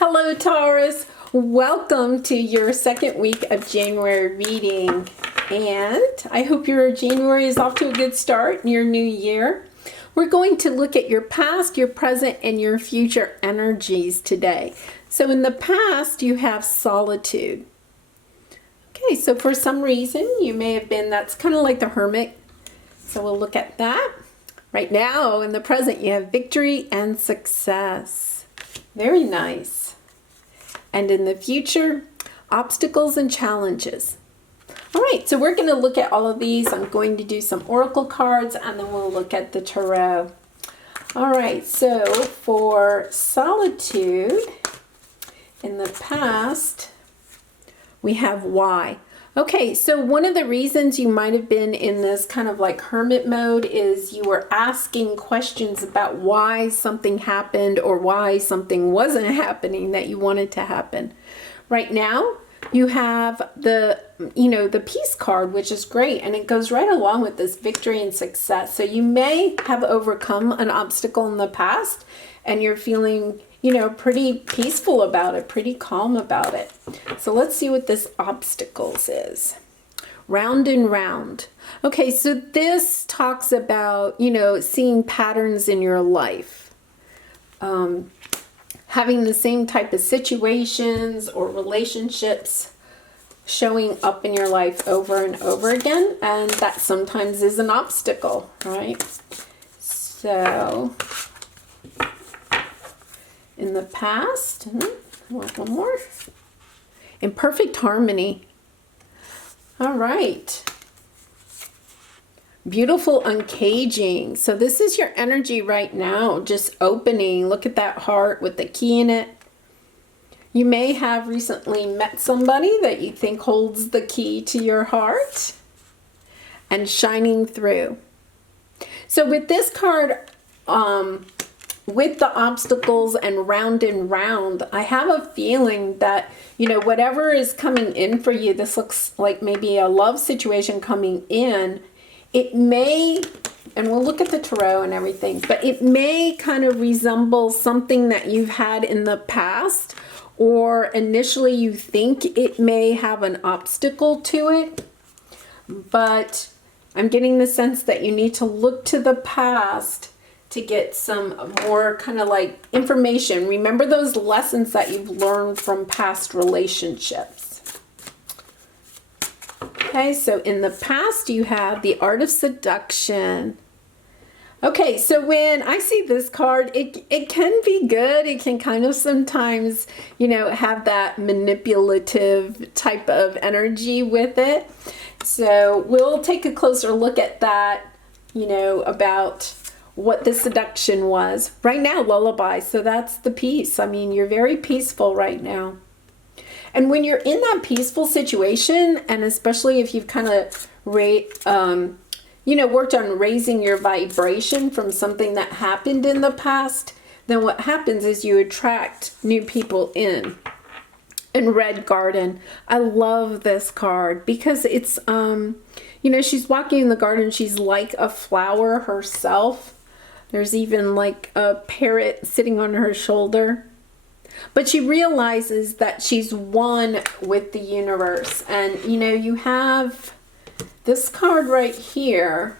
Hello, Taurus. Welcome to your second week of January reading. And I hope your January is off to a good start in your new year. We're going to look at your past, your present, and your future energies today. So in the past, you have solitude. Okay, so for some reason, you may have been, that's kind of like the hermit. So we'll look at that. Right now, in the present, you have victory and success. Very nice. And in the future, obstacles and challenges. All right, so we're going to look at all of these. I'm going to do some oracle cards, and then we'll look at the tarot. All right, so for solitude, in the past, we have why. Okay, so one of the reasons you might have been in this kind of like hermit mode is you were asking questions about why something happened or why something wasn't happening that you wanted to happen. Right now, you have the peace card, which is great, and it goes right along with this victory and success. So you may have overcome an obstacle in the past and you're feeling pretty peaceful about it, pretty calm about it. So let's see what this obstacles is. Round and round. Okay, so this talks about, seeing patterns in your life. Having the same type of situations or relationships showing up in your life over and over again. And that sometimes is an obstacle, right? So in the past, one more. In perfect harmony. All right. Beautiful uncaging. So this is your energy right now, just opening. Look at that heart with the key in it. You may have recently met somebody that you think holds the key to your heart and shining through. So with this card, with the obstacles and round, I have a feeling that, whatever is coming in for you, this looks like maybe a love situation coming in. It may, and we'll look at the tarot and everything, but it may kind of resemble something that you've had in the past, or initially you think it may have an obstacle to it, but I'm getting the sense that you need to look to the past to get some more kind of like information. Remember those lessons that you've learned from past relationships. Okay, so in the past you have the art of seduction. Okay, so when I see this card, it can be good. It can kind of sometimes, have that manipulative type of energy with it. So we'll take a closer look at that, about what the seduction was. Right now, lullaby, so that's the peace. I mean, you're very peaceful right now. And when you're in that peaceful situation, and especially if you've kind of worked on raising your vibration from something that happened in the past, then what happens is you attract new people in. And Red Garden, I love this card because it's, she's walking in the garden. She's like a flower herself. There's even like a parrot sitting on her shoulder. But she realizes that she's one with the universe. And, you have this card right here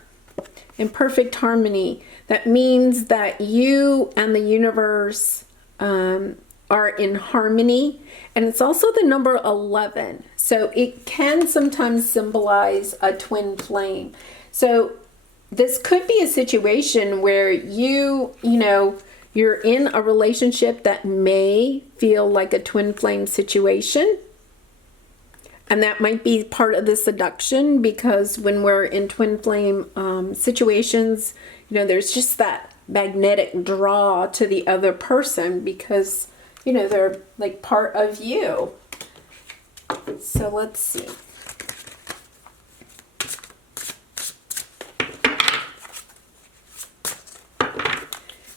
in perfect harmony. That means that you and the universe are in harmony. And it's also the number 11. So it can sometimes symbolize a twin flame. So this could be a situation where you're in a relationship that may feel like a twin flame situation. And that might be part of the seduction, because when we're in twin flame situations, there's just that magnetic draw to the other person because, they're like part of you. So let's see.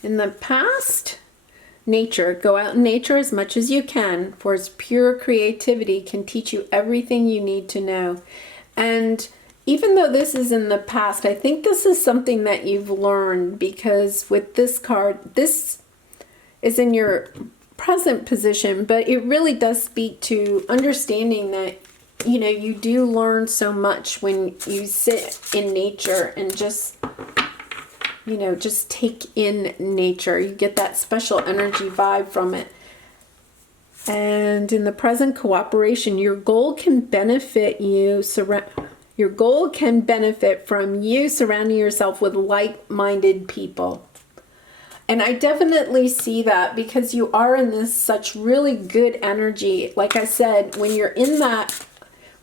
In the past, nature. Go out in nature as much as you can, for its pure creativity can teach you everything you need to know. And even though this is in the past, I think this is something that you've learned, because with this card, this is in your present position, but it really does speak to understanding that, you know, you do learn so much when you sit in nature and just, you know, just take in nature. You get that special energy vibe from it. And in the present cooperation, your goal can benefit you. Your goal can benefit from you surrounding yourself with like-minded people. And I definitely see that because you are in this such really good energy. Like I said, when you're in that,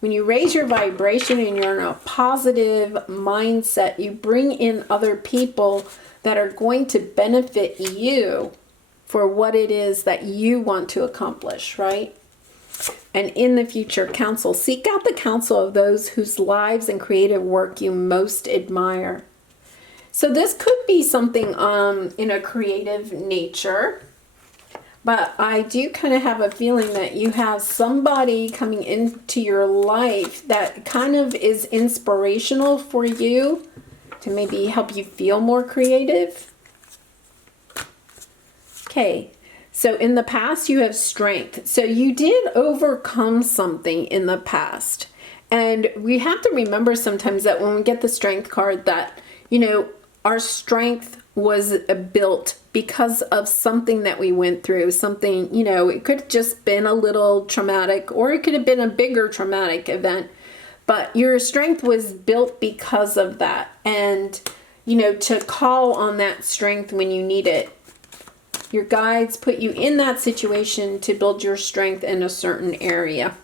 when you raise your vibration and you're in a positive mindset, you bring in other people that are going to benefit you for what it is that you want to accomplish, right? And in the future, counsel. Seek out the counsel of those whose lives and creative work you most admire. So this could be something in a creative nature, but I do kind of have a feeling that you have somebody coming into your life that kind of is inspirational for you to maybe help you feel more creative. Okay, so in the past you have strength. So you did overcome something in the past. And we have to remember sometimes that when we get the strength card that, you know, our strength was built because of something that we went through. Something, you know, it could have just been a little traumatic or it could have been a bigger traumatic event. But your strength was built because of that. And, you know, to call on that strength when you need it. Your guides put you in that situation to build your strength in a certain area.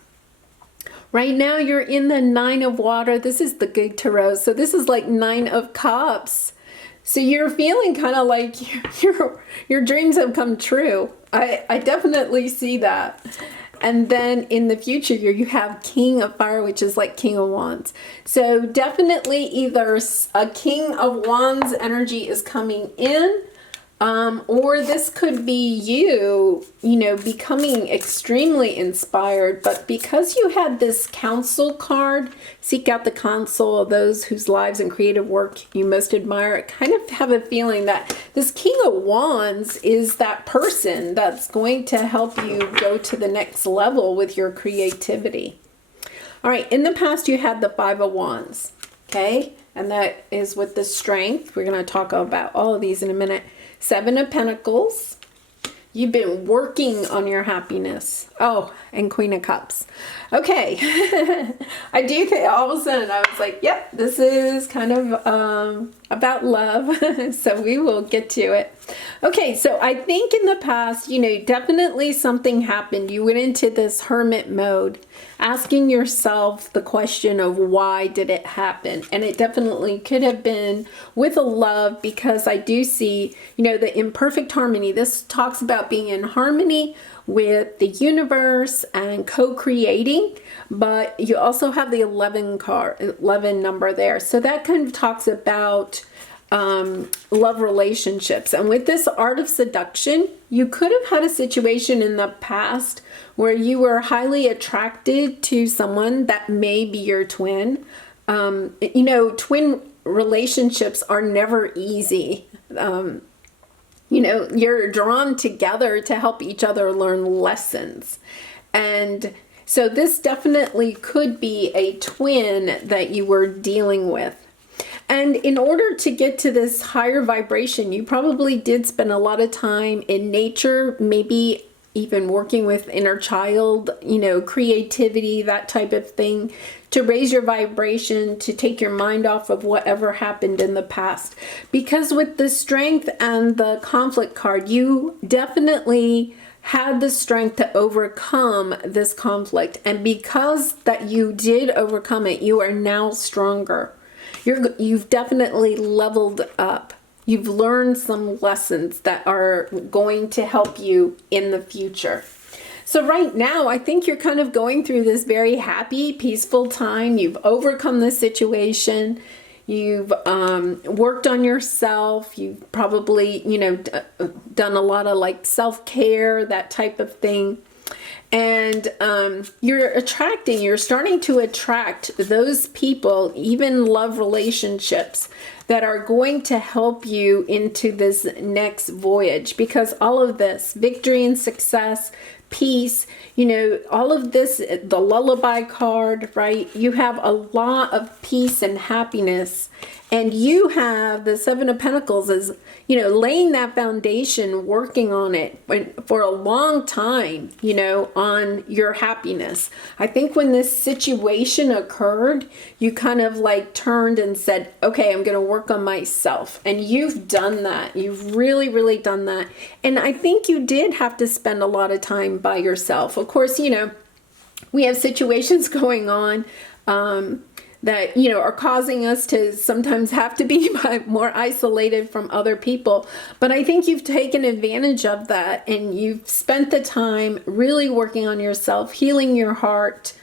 Right now you're in the 9 of water. This is the good tarot. So this is like 9 of cups. So you're feeling kind of like your dreams have come true. I definitely see that. And then in the future you have King of Fire, which is like King of Wands. So definitely either a King of Wands energy is coming in, or this could be you, you know, becoming extremely inspired. But because you had this counsel card, seek out the counsel of those whose lives and creative work you most admire, I kind of have a feeling that this King of Wands is that person that's going to help you go to the next level with your creativity. All right, in the past you had the 5 of Wands, okay? And that is with the strength. We're going to talk about all of these in a minute. 7 of Pentacles. You've been working on your happiness. Oh, and Queen of Cups. Okay. I do think all of a sudden I was like, yep, this is kind of about love. So we will get to it. Okay, so I think in the past, you know, definitely something happened. You went into this hermit mode, asking yourself the question of why did it happen? And it definitely could have been with a love, because I do see, you know, the imperfect harmony. This talks about being in harmony with the universe and co-creating, but you also have the 11 number there. So that kind of talks about love relationships. And with this art of seduction, you could have had a situation in the past where you were highly attracted to someone that may be your twin. You know, twin relationships are never easy. You know, you're drawn together to help each other learn lessons. And so this definitely could be a twin that you were dealing with. And in order to get to this higher vibration, you probably did spend a lot of time in nature, maybe even working with inner child, you know, creativity, that type of thing, to raise your vibration, to take your mind off of whatever happened in the past. Because with the strength and the conflict card, you definitely had the strength to overcome this conflict. And because that you did overcome it, you are now stronger. You've definitely leveled up. You've learned some lessons that are going to help you in the future. So right now, I think you're kind of going through this very happy, peaceful time. You've overcome this situation. You've worked on yourself. You've probably, you know, done a lot of like self-care, that type of thing. And you're starting to attract those people, even love relationships, that are going to help you into this next voyage, because all of this, victory and success, peace, you know, all of this, the lullaby card, right? You have a lot of peace and happiness, and you have the Seven of Pentacles is, you know, laying that foundation, working on it for a long time, you know, on your happiness. I think when this situation occurred, you kind of like turned and said, okay, I'm going to work on myself. And you've done that. You've really, really done that. And I think you did have to spend a lot of time by yourself. Of course, you know, we have situations going on, that, you know, are causing us to sometimes have to be more isolated from other people. But I think you've taken advantage of that, and you've spent the time really working on yourself, healing your heart,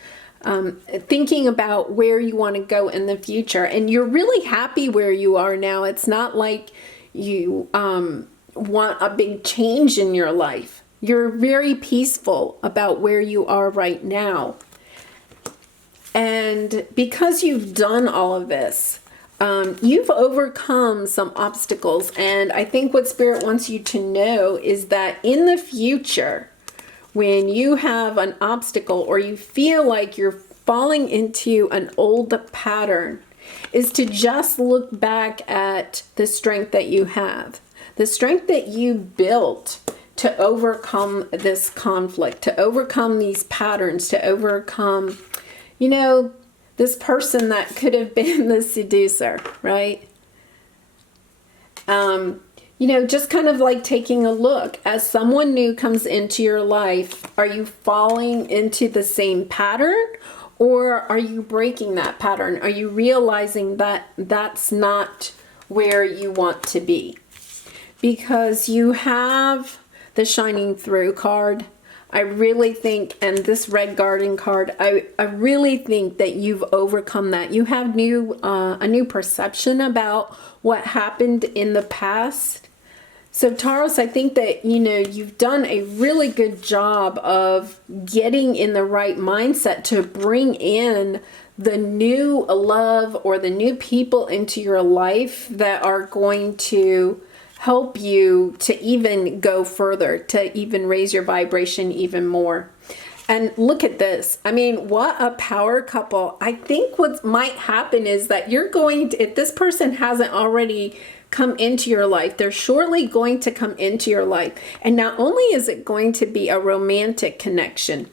thinking about where you want to go in the future. And you're really happy where you are now. It's not like you want a big change in your life. You're very peaceful about where you are right now. And because you've done all of this, you've overcome some obstacles. And I think what Spirit wants you to know is that in the future, when you have an obstacle or you feel like you're falling into an old pattern, is to just look back at the strength that you have, the strength that you built to overcome this conflict, to overcome these patterns, to overcome, you know, this person that could have been the seducer, right? You know, just kind of like taking a look as someone new comes into your life. Are you falling into the same pattern, or are you breaking that pattern? Are you realizing that that's not where you want to be? Because you have the Shining Through card. I really think, and this Red Garden card, I really think that you've overcome that. You have a new perception about what happened in the past. So Taurus, I think that, you know, you've done a really good job of getting in the right mindset to bring in the new love or the new people into your life that are going to help you to even go further, to even raise your vibration even more. And look at this. I mean, what a power couple. I think what might happen is that you're going to, if this person hasn't already come into your life, they're shortly going to come into your life. And not only is it going to be a romantic connection,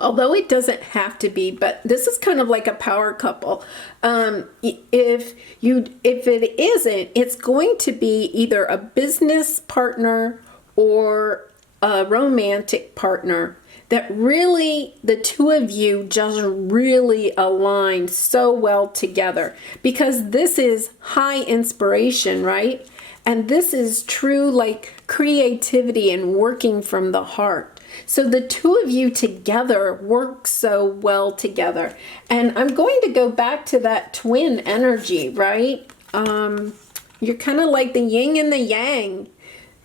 although it doesn't have to be, but this is kind of like a power couple. If it isn't, it's going to be either a business partner or a romantic partner that really, the two of you just really align so well together, because this is high inspiration, right? And this is true like creativity and working from the heart. So the two of you together work so well together. And I'm going to go back to that twin energy, right? You're kind of like the yin and the yang,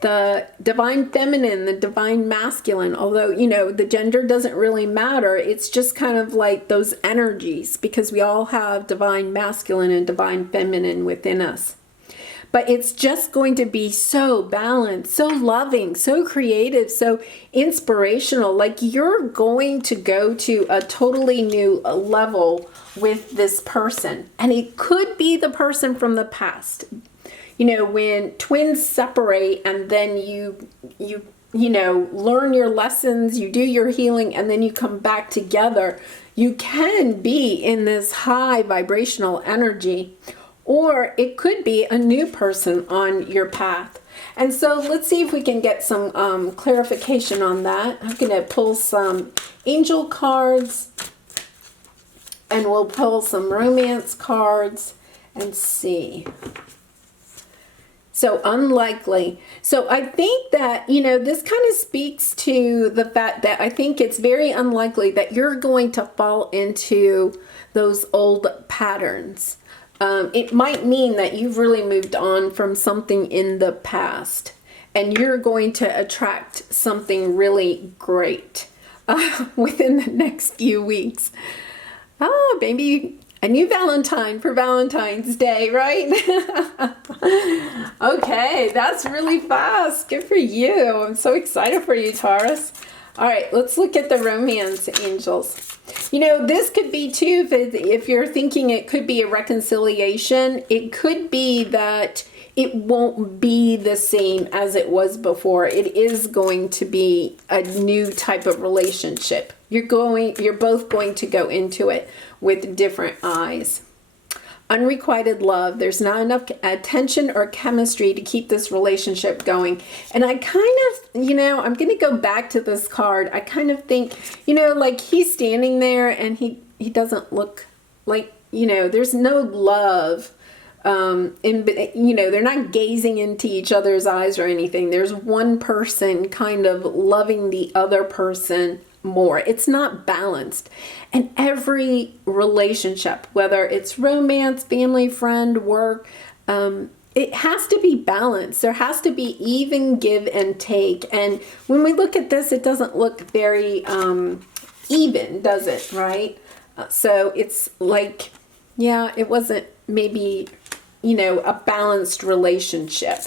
the divine feminine, the divine masculine. Although, you know, the gender doesn't really matter. It's just kind of like those energies, because we all have divine masculine and divine feminine within us. But it's just going to be so balanced, so loving, so creative, so inspirational. Like you're going to go to a totally new level with this person. And it could be the person from the past. You know, when twins separate and then you know, learn your lessons, you do your healing, and then you come back together, you can be in this high vibrational energy. Or it could be a new person on your path. And so let's see if we can get some clarification on that. I'm going to pull some angel cards, and we'll pull some romance cards and see. So unlikely. So I think that, you know, this kind of speaks to the fact that I think it's very unlikely that you're going to fall into those old patterns. It might mean that you've really moved on from something in the past, and you're going to attract something really great within the next few weeks. Oh, maybe A new Valentine for Valentine's Day, right? Okay, that's really fast. Good for you. I'm so excited for you, Taurus. All right, let's look at the romance angels. You know, this could be too, if you're thinking it could be a reconciliation, it could be that it won't be the same as it was before. It is going to be a new type of relationship. You're both going to go into it with different eyes. Unrequited love. There's not enough attention or chemistry to keep this relationship going. And I kind of, you know, I'm going to go back to this card. I kind of think, you know, like he's standing there and he doesn't look like, you know, there's no love. You know, they're not gazing into each other's eyes or anything. There's one person kind of loving the other person more. It's not balanced. And every relationship, whether it's romance, family, friend, work, it has to be balanced. There has to be even give and take. And when we look at this, it doesn't look very even, does it? Right? So it's like, yeah, it wasn't maybe, you know, a balanced relationship.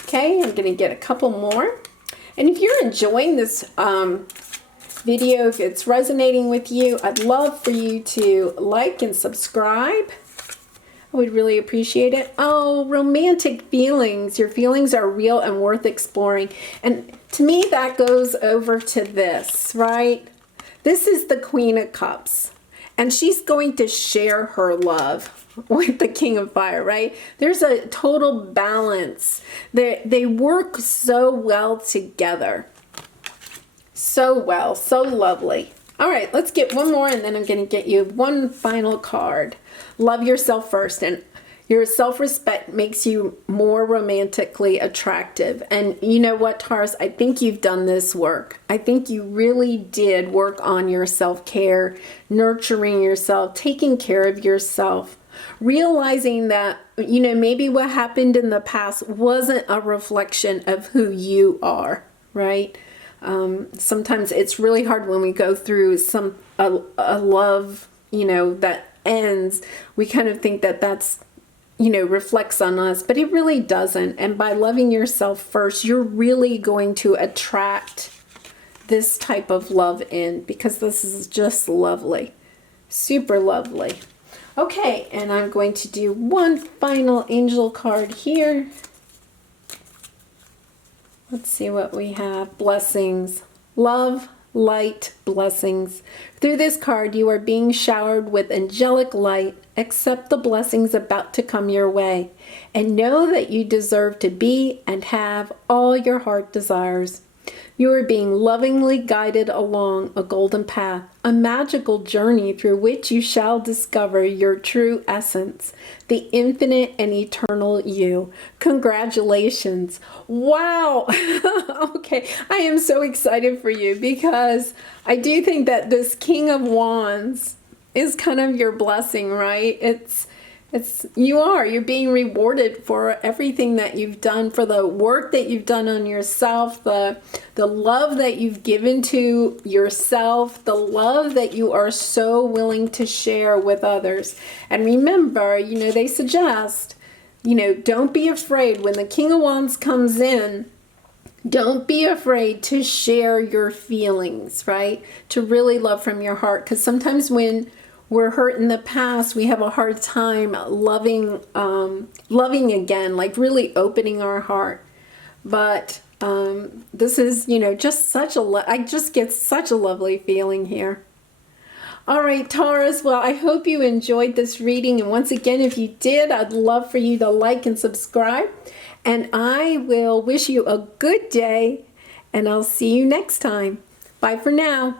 Okay, I'm going to get a couple more. And if you're enjoying this video, if it's resonating with you, I'd love for you to like and subscribe. I would really appreciate it. Oh, romantic feelings. Your feelings are real and worth exploring. And to me, that goes over to this, right? This is the Queen of Cups. And she's going to share her love with the King of Fire, right? There's a total balance. They work so well together. So well, so lovely. All right, let's get one more and then I'm going to get you one final card. Love yourself first, and your self-respect makes you more romantically attractive. And you know what, Taurus? I think you've done this work. I think you really did work on your self-care, nurturing yourself, taking care of yourself, realizing that, you know, maybe what happened in the past wasn't a reflection of who you are, right? Sometimes it's really hard when we go through a love, you know, that ends. We kind of think that that's, you know, reflects on us, but it really doesn't. And by loving yourself first, you're really going to attract this type of love in, because this is just lovely, super lovely. Okay, and I'm going to do one final angel card here. Let's see what we have. Blessings. Love, light, blessings. Through this card, you are being showered with angelic light. Accept the blessings about to come your way, and know that you deserve to be and have all your heart desires. You are being lovingly guided along a golden path, a magical journey through which you shall discover your true essence, the infinite and eternal you. Congratulations. Wow. Okay, I am so excited for you, because I do think that this King of Wands is kind of your blessing, right? You're being rewarded for everything that you've done, for the work that you've done on yourself, the love that you've given to yourself, the love that you are so willing to share with others. And remember, you know, they suggest, you know, don't be afraid when the King of Wands comes in. Don't be afraid to share your feelings, right? To really love from your heart, because sometimes when we're hurt in the past, we have a hard time loving again, like really opening our heart. But this is, you know, just I just get such a lovely feeling here. All right, Taurus, well, I hope you enjoyed this reading. And once again, if you did, I'd love for you to like and subscribe. And I will wish you a good day, and I'll see you next time. Bye for now.